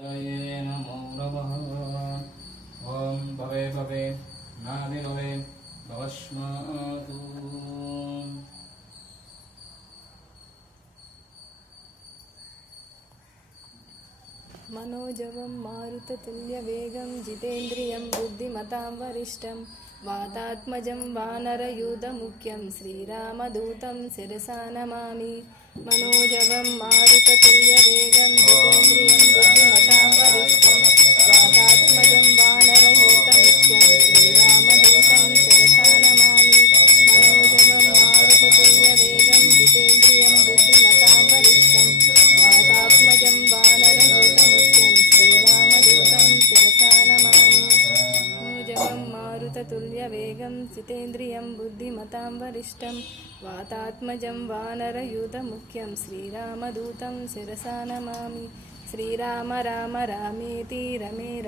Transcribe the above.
नमो नमः। ओम भवे भवे नादि भवे भवस्मातु। मनोजवं मारुततुल्यवेगं जितेन्द्रियं बुद्धिमतां वरिष्ठं वातात्मजं वानरयूथमुख्यं श्रीरामदूतं शिरसा नमामि। मनोजवं मारुततुल्यवेगं जितेन्द्रियं बुद्धिमतां वरिष्ठं वातात्मजं वानरयूथमुख्यं श्रीरामदूतं शिरसा नमामि। मनोजवं मारुततुल्यवेगं जितेन्द्रियं बुद्धिमतां वरिष्ठं वातात्मजं वानरयूथमुख्यं श्रीरामदूतं शिरसा नमामि। मनोजवं मारुततुल्यवेगं जितेन्द्रियं बुद्धिमतां वरिष्ठं वातात्मजं वानरयूथमुख्यं श्रीरामदूतं शिरसा नमामि। श्रीराम राम रामेति रमे